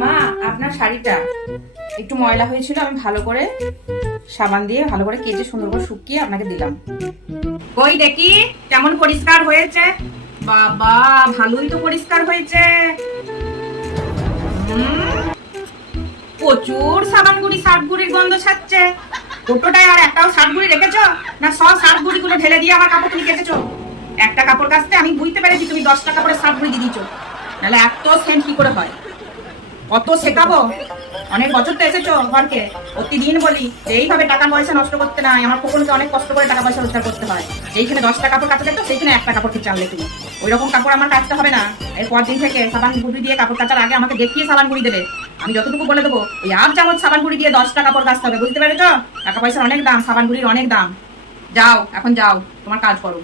মা, আপনার শাড়িটা একটু ময়লা হয়েছিল, আমি ভালো করে সাবান দিয়ে ভালো করে কেচে সুন্দর করে শুকিয়ে আপনাকে দিলাম। ওই দেখি কেমন পরিষ্কার হয়েছে। বাবা, ভালোই তো পরিষ্কার হয়েছে। প্রচুর সাবান গুঁড়ি, সার্ফ গুঁড়ির গন্ধ ছাড়ছে। দুটোটায় আর একটাও সার্ফ গুঁড়ি রেখেছো না? সব সার্ফ গুঁড়ি গুলো ঢেলে দিয়ে আমার কাপড় তুমি কেটেছো। একটা কাপড় কাচতে আমি বুঝতে পেরেছি তুমি 10টা কাপড়ে সার্ফ গুঁড়ি দিয়ে দিচ্ছ। নাহলে এত সেন্ট কি করে হয়? কত শেখাবো? অনেক বছর তো এসেছো ঘরকে, প্রতিদিন বলি যে এইভাবে টাকা পয়সা নষ্ট করতে নাই, আমার খোকনকে অনেক কষ্ট করে টাকা পয়সা রোজগার করতে হয়। এইখানে 10টা কাপড় কাচা দেখতো, সেইখানে একটা কাপড় ঠিক চাললে তুমি। ওই রকম কাপড় আমার কাচতে হবে না। এরপর দিন থেকে সাবান গুঁড়ি দিয়ে কাপড় কাচার আগে আমাকে দেখিয়ে সাবান গুঁড়ি দেবে। আমি যতটুকু বলে দেবো ওই 8 চামচ সাবান গুঁড়ি দিয়ে 10টা কাপড় কাচতে হবে, বুঝতে পেরেছো? টাকা পয়সার অনেক দাম, সাবান গুঁড়ির অনেক দাম। যাও, এখন যাও, তোমার কাজ করো।